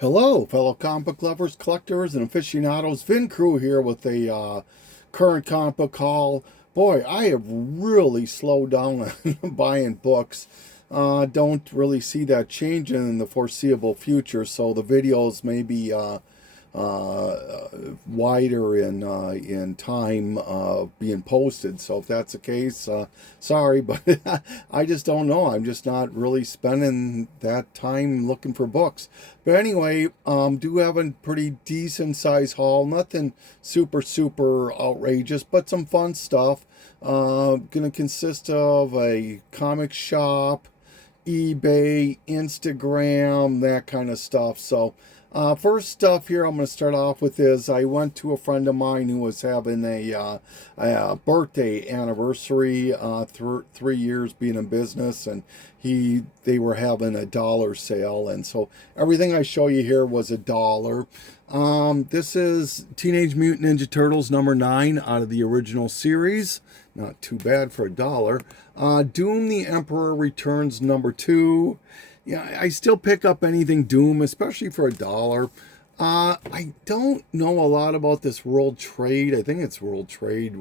Hello, fellow comic book lovers, collectors, and aficionados. Vin Crew here with a current comic book haul. Boy, I have really slowed down on buying books. Don't really see that changing in the foreseeable future, so the videos may be wider in time being posted. So if that's the case, sorry, but I just don't know. I'm just not really spending that time looking for books. But anyway, do have a pretty decent size haul. Nothing super outrageous, but some fun stuff. Gonna consist of a comic shop, eBay, Instagram, that kind of stuff. So, first stuff here I'm going to start off with is I went to a friend of mine who was having a birthday anniversary, 3 years being in business, and they were having a dollar sale, and so everything I show you here was $1. This is Teenage Mutant Ninja Turtles number 9 out of the original series. Not too bad for $1. Doom the Emperor Returns number 2. Yeah, I still pick up anything Doom, especially for $1. I don't know a lot about this World Trade. I think it's World Trade.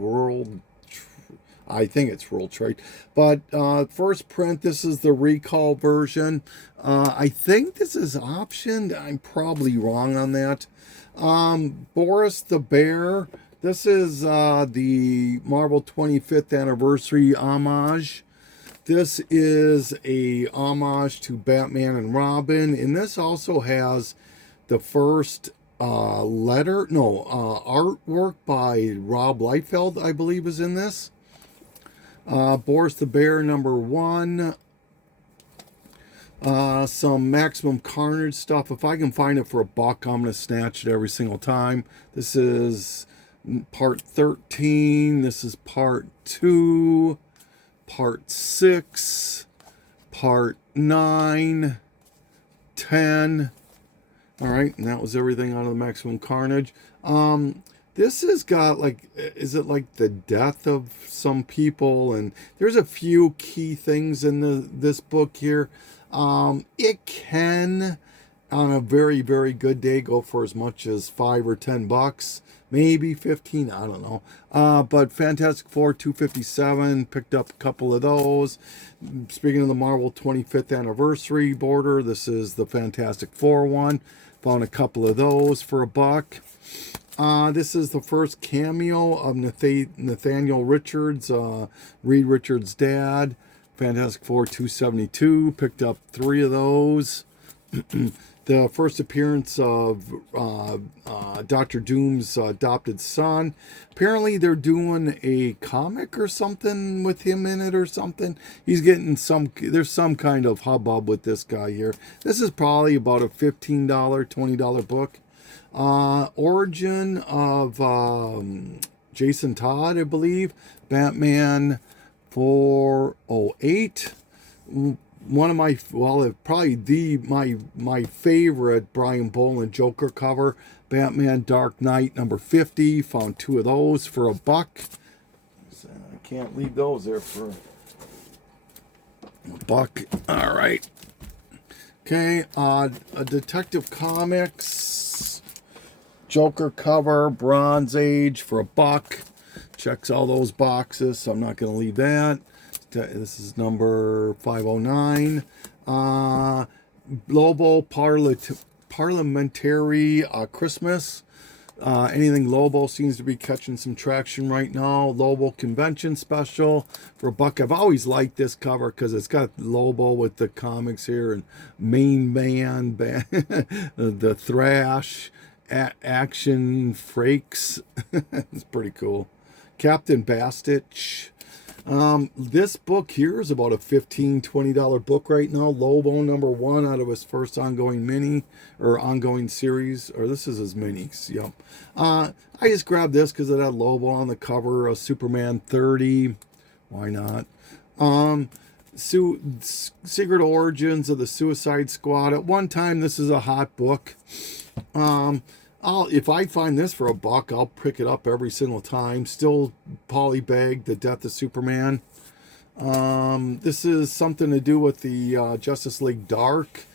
I think it's World Trade. But first print, this is the recall version. I think this is optioned. I'm probably wrong on that. Boris the Bear. This is the Marvel 25th anniversary homage. This is a homage to Batman and Robin, and this also has the first artwork by Rob Liefeld, I believe, is in this. Boris the Bear number 1. Some Maximum Carnage stuff. If I can find it for $1, I'm going to snatch it every single time. This is part 13. This is part 2. Part 6, part 9, 10. All right, and that was everything out of the Maximum Carnage. This has got, like, is it like the death of some people? And there's a few key things in this book here. It can, on a very good day, go for as much as $5 or $10. Maybe 15, I don't know. But Fantastic Four 257, picked up a couple of those. Speaking of the Marvel 25th anniversary border, this is the Fantastic Four one. Found a couple of those for $1. This is the first cameo of Nathaniel Richards, Reed Richards' dad. Fantastic Four 272, picked up 3 of those. The first appearance of Dr. Doom's adopted son. Apparently they're doing a comic or something with him in it or something. He's getting there's some kind of hubbub with this guy here. This is probably about a $15, $20 book. Origin of Jason Todd, I believe. Batman 408. One of my, probably my favorite Brian Boland Joker cover, Batman Dark Knight number 50. Found 2 of those for $1. I can't leave those there for $1. All right. Okay, a Detective Comics Joker cover, Bronze Age for $1. Checks all those boxes, so I'm not going to leave that. This is number 509. Lobo Parliamentary Christmas. Anything Lobo seems to be catching some traction right now. Lobo Convention Special for $1. I've always liked this cover because it's got Lobo with the comics here and Main Man, the Thrash, Action Frakes. It's pretty cool. Captain Bastich. This book here is about a $15, $20 book right now. Lobo number 1 out of his first ongoing series, or this is his minis. Yep. I just grabbed this because it had Lobo on the cover. Superman 30. Why not? Secret Origins of the Suicide Squad. At one time, this is a hot book. If I find this for $1, I'll pick it up every single time. Still polybagged, The Death of Superman. This is something to do with the Justice League Dark.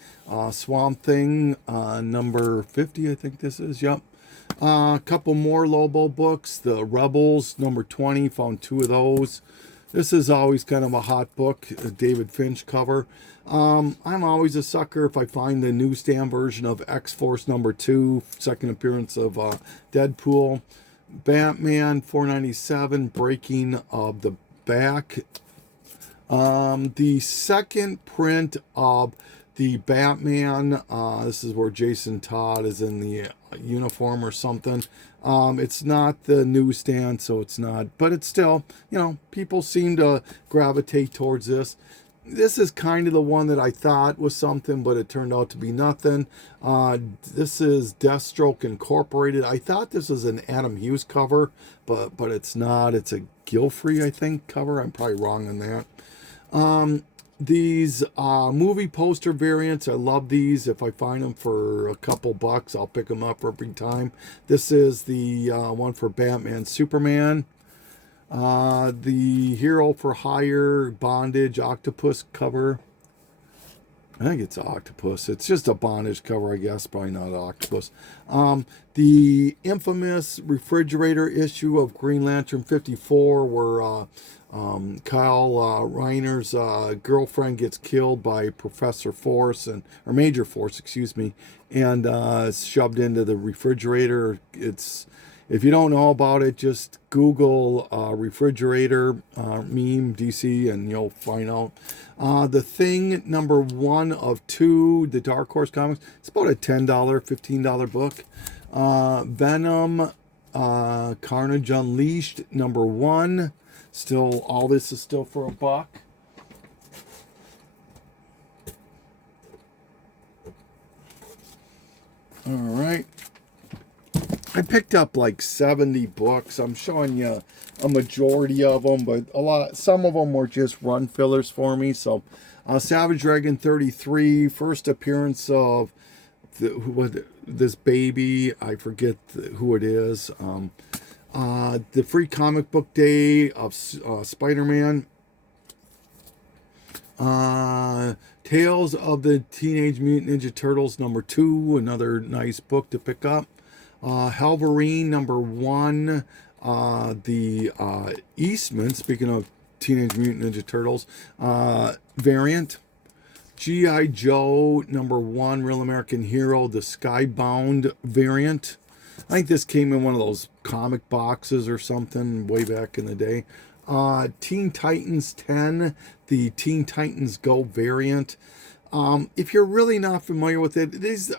Swamp Thing, number 50, I think this is. Yep. A couple more Lobo books. The Rebels, number 20, found 2 of those. This is always kind of a hot book, a David Finch cover. I'm always a sucker if I find the newsstand version of X-Force number 2, second appearance of Deadpool. Batman 497, Breaking of the Back. The second print of the Batman, this is where Jason Todd is in the uniform or something. It's not the newsstand, so it's not, but it's still, people seem to gravitate towards this. This is kind of the one that I thought was something, but it turned out to be nothing. This is Deathstroke Incorporated. I thought this was an Adam Hughes cover, but it's not. It's a Gilfrey, I think, cover. I'm probably wrong on that. These movie poster variants, I love these. If I find them for a couple bucks, I'll pick them up every time. This is the one for Batman Superman. The Hero for Hire Bondage Octopus cover. I think it's an octopus. It's just a bondage cover, I guess. Probably not an octopus. The infamous refrigerator issue of Green Lantern 54, where Kyle Reiner's girlfriend gets killed by Professor Force, or Major Force, excuse me, and is shoved into the refrigerator. If you don't know about it, just Google refrigerator meme DC and you'll find out. The Thing, number 1 of 2, the Dark Horse Comics. It's about a $10, $15 book. Venom, Carnage Unleashed, number 1. Still, all this is still for $1. All right. I picked up like 70 books. I'm showing you a majority of them, but some of them were just run fillers for me. So, Savage Dragon 33, first appearance of this baby. I forget who it is. The Free Comic Book Day of Spider-Man. Tales of the Teenage Mutant Ninja Turtles number 2, another nice book to pick up. Halverine number 1, the Eastman, speaking of Teenage Mutant Ninja Turtles, variant. G.I. Joe number 1, Real American Hero, the Skybound variant. I think this came in one of those comic boxes or something way back in the day. Teen Titans 10, the Teen Titans Go variant. If you're really not familiar with it, these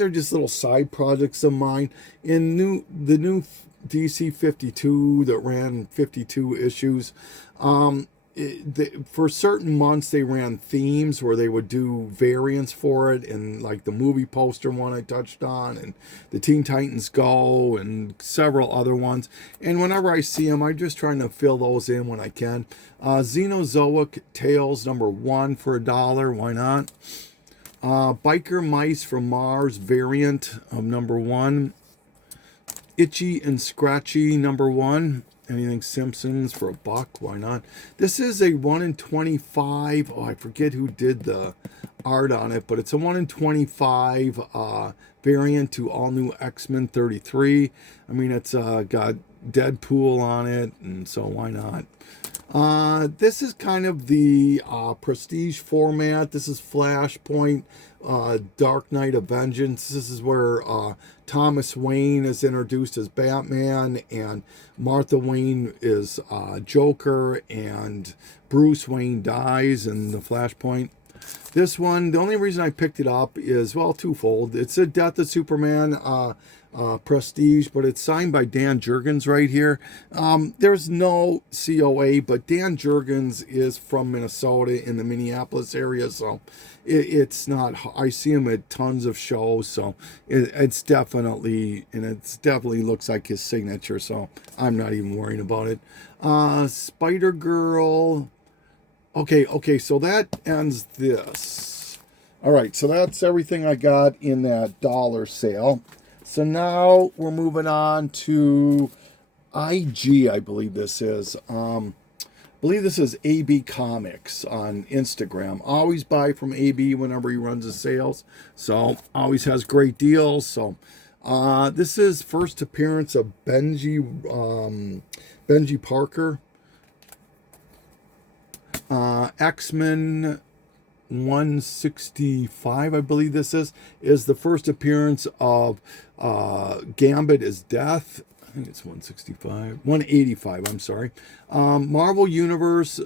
are just little side projects of mine. In the new DC 52 that ran 52 issues, for certain months they ran themes where they would do variants for it, and like the movie poster one I touched on, and the Teen Titans Go, and several other ones. And whenever I see them, I'm just trying to fill those in when I can. Xenozoic Tales number 1 for $1. Why not? Biker Mice from Mars variant of number 1. Itchy and Scratchy number 1. Anything Simpsons for $1. Why not? This is a 1 in 25. Oh, I forget who did the art on it, but it's a 1 in 25 variant to All New X-Men 33. I mean, it's got Deadpool on it, and so why not? This is kind of the prestige format. This is Flashpoint, Dark Knight of Vengeance. This is where Thomas Wayne is introduced as Batman, and Martha Wayne is Joker, and Bruce Wayne dies in the Flashpoint. This one, the only reason I picked it up is, well, twofold. It's a Death of Superman prestige, but it's signed by Dan Jurgens right here. There's no COA, but Dan Jurgens is from Minnesota in the Minneapolis area, so it's not, I see him at tons of shows, so it's definitely looks like his signature, so I'm not even worrying about it. Spider-Girl. Okay, so that ends this. All right, so that's everything I got in that dollar sale. So now we're moving on to IG, I believe this is. believe this is AB Comics on Instagram. Always buy from AB whenever he runs his sales. So always has great deals. So this is first appearance of Benji Parker. X-Men 165, I believe this is the first appearance of Gambit is Death. I think it's 185, I'm sorry. Marvel Universe,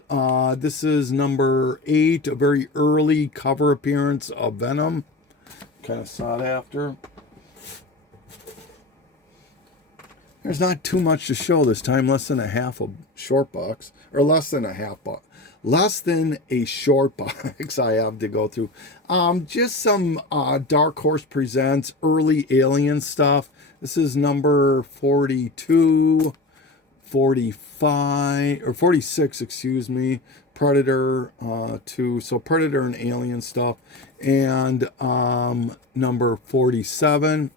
this is number 8, a very early cover appearance of Venom. Kind of sought after. There's not too much to show this time, less than a half a short box, or less than a half box. Less than a short box I have to go through. Just some Dark Horse Presents early Alien stuff. This is number 42, 45, or 46, excuse me. Predator 2. So Predator and Alien stuff. And number 47.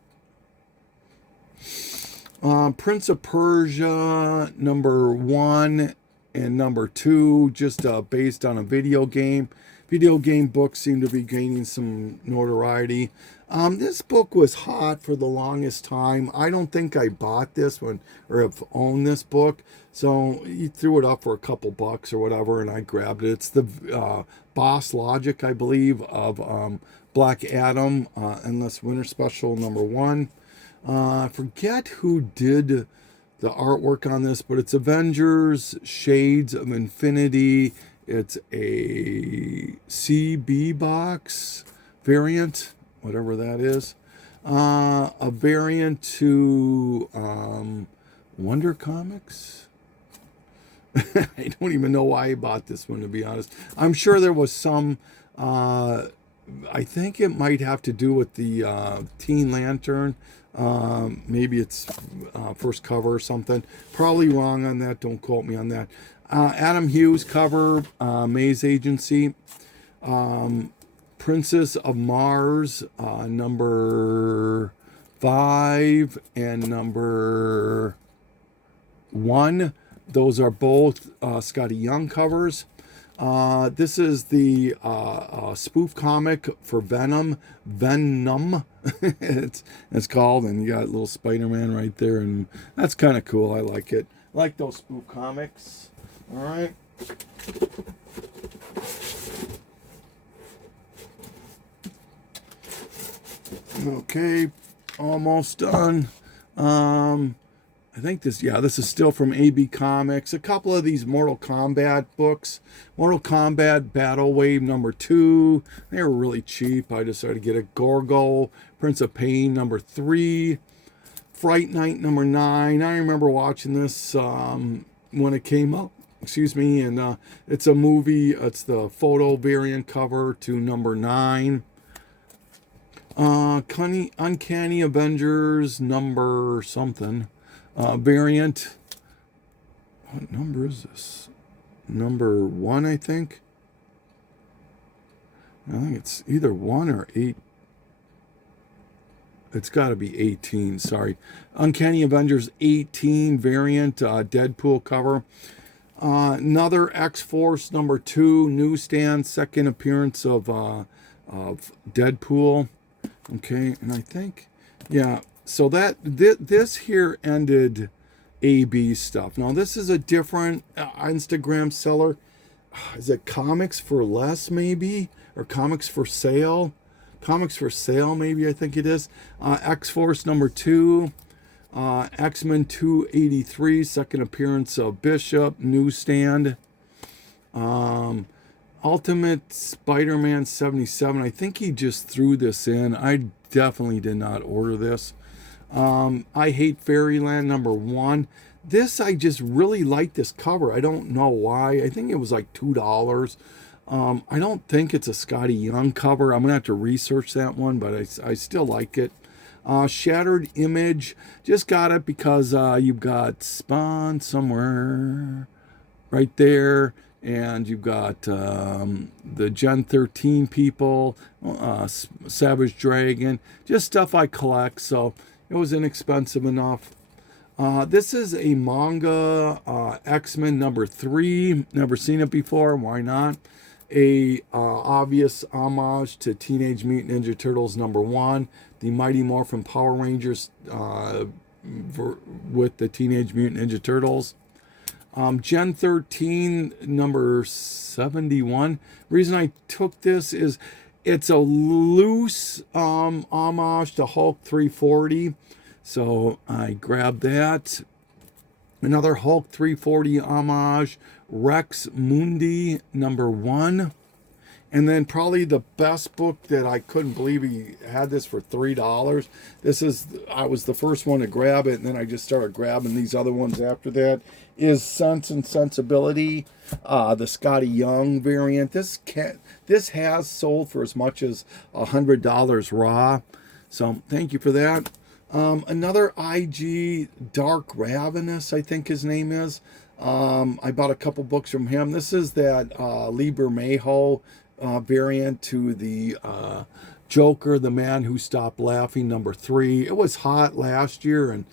Prince of Persia, number 1 and number 2, just based on a video game. Video game books seem to be gaining some notoriety. This book was hot for the longest time. I don't think I bought this one or have owned this book. So he threw it up for a couple bucks or whatever, and I grabbed it. It's the Boss Logic, I believe, of Black Adam, Endless Winter Special number 1. I forget who did the artwork on this, but it's Avengers Shades of Infinity. It's a CB box variant, whatever that is. A variant to Wonder Comics. I don't even know why I bought this one, to be honest. I'm sure there was some, I think it might have to do with the Teen Lantern. Maybe it's first cover or something. Probably wrong on that. Don't quote me on that. Adam Hughes cover, Maze Agency. Princess of Mars, number 5 and number 1. Those are both Scotty Young covers. This is the spoof comic for Venom. it's called, and you got little Spider-Man right there, and that's kind of cool. I like it. I like those spoof comics. All right. Okay, almost done. I think this is still from AB Comics. A couple of these Mortal Kombat books. Mortal Kombat Battle Wave number 2. They were really cheap. I decided to get a Gorgo. Prince of Pain number 3. Fright Night number 9. I remember watching this when it came up. Excuse me. And it's a movie. It's the photo variant cover to number 9. Uncanny Avengers number something. Variant. What number is this? Number 1, I think. I think it's either 1 or 8. It's got to be 18. Sorry. Uncanny Avengers 18 variant, Deadpool cover. Another X-Force number 2 newsstand, second appearance of Deadpool. Okay, and I think, yeah. So that this here ended AB stuff. Now this is a different Instagram seller. Is it Comics for Less maybe, or Comics for Sale? Comics for Sale maybe, I think it is. X-Force number 2, X-Men 283, second appearance of Bishop, newsstand. Ultimate Spider-Man 77. I think he just threw this in. I definitely did not order this. I Hate Fairyland number 1. This, I just really like this cover. I don't know why. I think it was like $2. I don't think it's a Scotty Young cover. I'm going to have to research that one, but I still like it. Shattered Image. Just got it because you've got Spawn somewhere right there. And you've got the Gen 13 people, Savage Dragon. Just stuff I collect, so it was inexpensive enough. This is a manga, X-Men #3. Never seen it before. Why not? A obvious homage to Teenage Mutant Ninja Turtles #1, the Mighty Morphin Power Rangers with the Teenage Mutant Ninja Turtles. Gen 13 #71. Reason I took this is it's a loose homage to Hulk 340. So I grabbed that. Another Hulk 340 homage, Rex Mundi #1. And then probably the best book that I couldn't believe he had this for $3. I was the first one to grab it, and then I just started grabbing these other ones after that, is Sense and Sensibility, the Scotty Young variant. This has sold for as much as $100 raw. So thank you for that. Another IG, Dark Ravenous, I think his name is. I bought a couple books from him. This is that Liber Mayho variant to the Joker, the Man Who Stopped Laughing #3. It was hot last year, and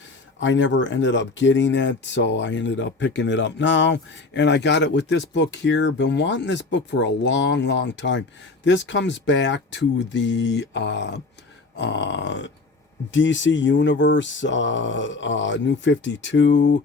I never ended up getting it, so I ended up picking it up now. And I got it with this book here. Been wanting this book for a long, long time. This comes back to the DC Universe New 52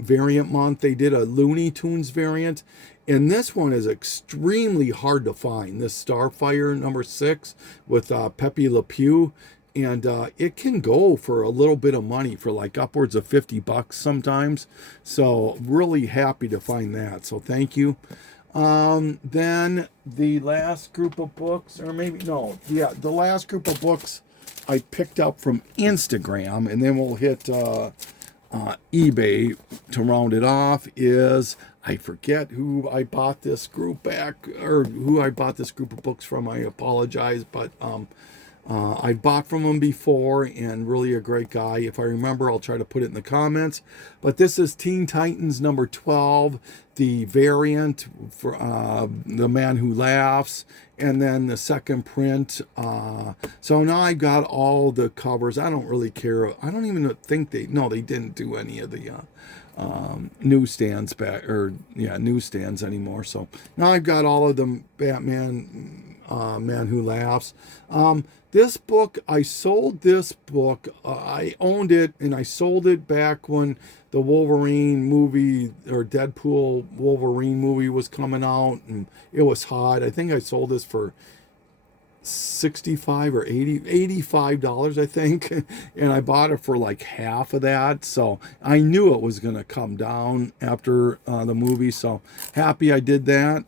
variant month. They did a Looney Tunes variant, and this one is extremely hard to find. This Starfire #6 with Pepe Le Pew, and it can go for a little bit of money, for like upwards of $50 sometimes. So really happy to find that. So thank you. Then the last group of books, or maybe no, yeah, the last group of books I picked up from Instagram, and then we'll hit eBay to round it off, is, I forget who I bought this group back, or who I bought this group of books from. I apologize, but I bought from him before, and really a great guy. If I remember, I'll try to put it in the comments. But this is Teen Titans #12, the variant for The Man Who Laughs, and then the second print. So now I got all the covers. I don't really care. I don't even think they didn't do any of the newsstands newsstands anymore. So now I've got all of them. Batman, Man Who Laughs. This book, I sold this book. I owned it, and I sold it back when the Wolverine movie, or Deadpool Wolverine movie, was coming out, and it was hot. I think I sold this for $65 or $85, I think, and I bought it for like half of that. So I knew it was going to come down after the movie. So happy I did that.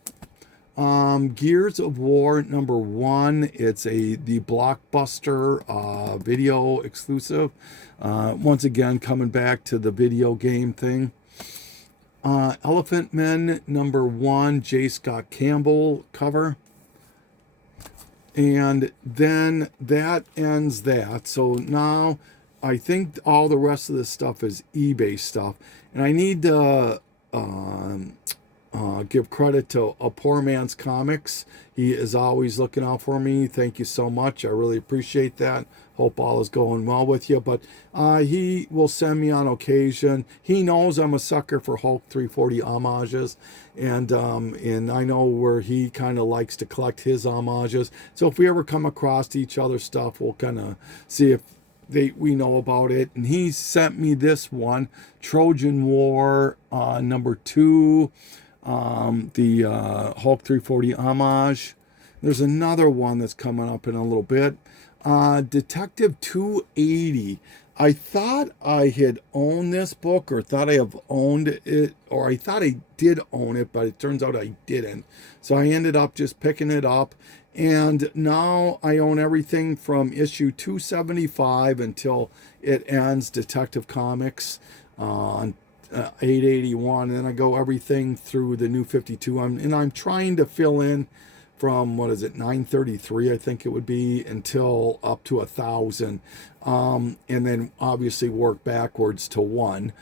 Gears of War #1. It's the Blockbuster video exclusive. Once again, coming back to the video game thing. Elephant Men #1, J. Scott Campbell cover. And then that ends that. So now I think all the rest of this stuff is eBay stuff. And I need to give credit to A Poor Man's Comics. He is always looking out for me. Thank you so much. I really appreciate that. Hope all is going well with you. But he will send me on occasion. He knows I'm a sucker for Hulk 340 homages. And I know where he kind of likes to collect his homages. So if we ever come across each other's stuff, we'll kind of see if we know about it. And he sent me this one, Trojan War #2. The Hulk 340 homage. There's another one that's coming up in a little bit. Detective 280. I thought I had owned this book, or thought I have owned it, or I thought I did own it, but it turns out I didn't. So I ended up just picking it up. And now I own everything from issue 275 until it ends, Detective Comics, on 881, and then I go everything through the New 52. I'm trying to fill in from, 933, I think it would be, until up to 1,000, and then obviously work backwards to 1.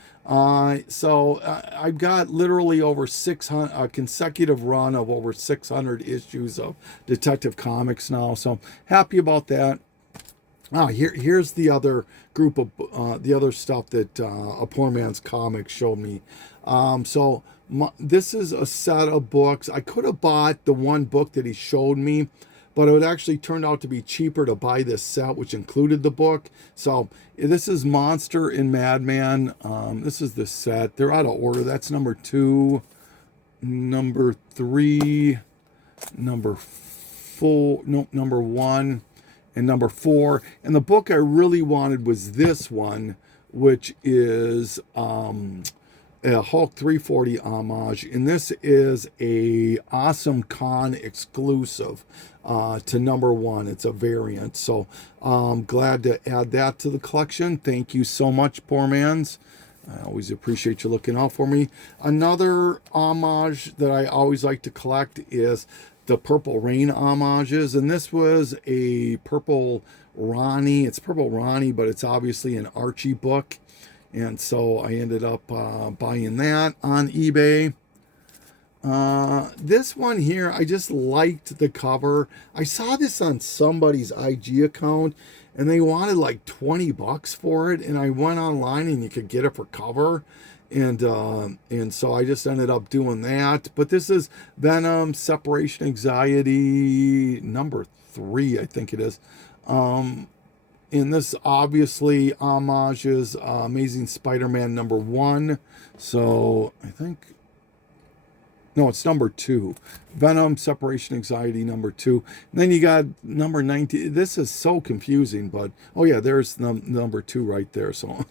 So I've got literally over 600, a consecutive run of over 600 issues of Detective Comics now. So happy about that. Here's the other group of the other stuff that A Poor Man's Comics showed me. This is a set of books. I could have bought the one book that he showed me, but it would actually turned out to be cheaper to buy this set, which included the book. So this is Monster and Madman. This is the set. They're out of order. That's number 2, number 3, number 4, no, number 1. And number 4. And the book I really wanted was this one, which is a Hulk 340 homage. And this is a Awesome Con exclusive to number 1. It's a variant. So glad to add that to the collection. Thank you so much, Poor Man's. I always appreciate you looking out for me. Another homage that I always like to collect is the Purple Rain homages, and this was a Purple Ronnie. It's Purple Ronnie, but it's obviously an Archie book, and so I ended up buying that on eBay. This one here, I just liked the cover. I saw this on somebody's IG account, and they wanted like $20 for it, and I went online and you could get it for cover. And so I just ended up doing that. But this is Venom Separation Anxiety number 3, I think it is. And this obviously homages Amazing Spider-Man number 1. So I think, no, it's number 2. Venom Separation Anxiety number 2. And then you got number 19. This is so confusing, but oh yeah, there's number 2 right there. So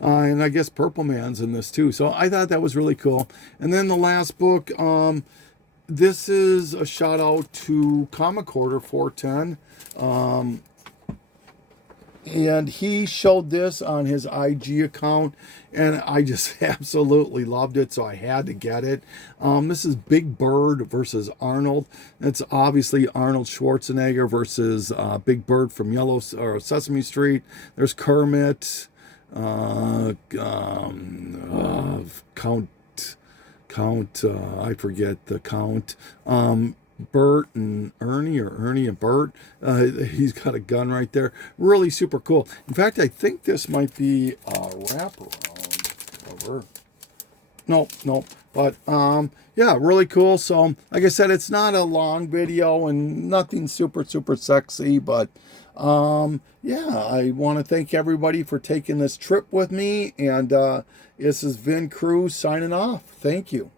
and I guess Purple Man's in this too. So I thought that was really cool. And then the last book, this is a shout out to Comic Order 410. And he showed this on his IG account, and I just absolutely loved it, so I had to get it. This is Big Bird versus Arnold. It's obviously Arnold Schwarzenegger versus Big Bird from Sesame Street. There's Kermit, Count, I forget the Count. Bert and Ernie, or Ernie and Bert. He's got a gun right there. Really super cool. In fact, I think this might be a wraparound cover. Nope. But yeah, really cool. So like I said, it's not a long video and nothing super sexy, but yeah, I want to thank everybody for taking this trip with me, and this is Vin Cruz signing off. Thank you.